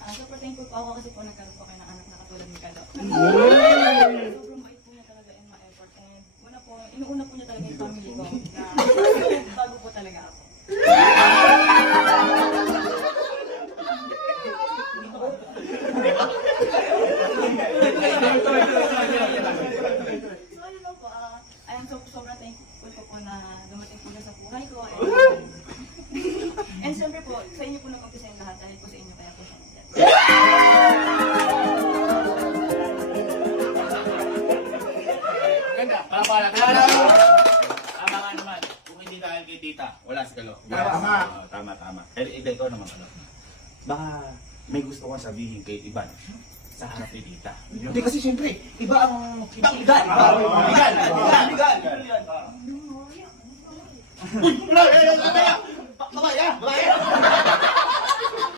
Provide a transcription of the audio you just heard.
Super thankful po ako kasi po nagkaroon po kayo ng anak na katulad ni Kalo. Sobrang bait po niya talaga and ma-effort. And inuuna po niya talaga yung family ko na bago po talaga ako. So ayun lang po, I am sobrang thankful po na dumating po siya sa buhay ko. And syempre po, sa inyo po nag-umpisa yung lahat dahil po sa inyo kaya po siya nandiyan. Ganda, pala. Tama nga naman. Kung hindi dahil kay tita, wala si Kalo. Tama. Pero ikaw naman, Kalo. Baka may gusto kang sabihin kay Ivan sa harap ni tita. Hindi kasi siyempre, iba ang legal. Uy! Wala! Babaya!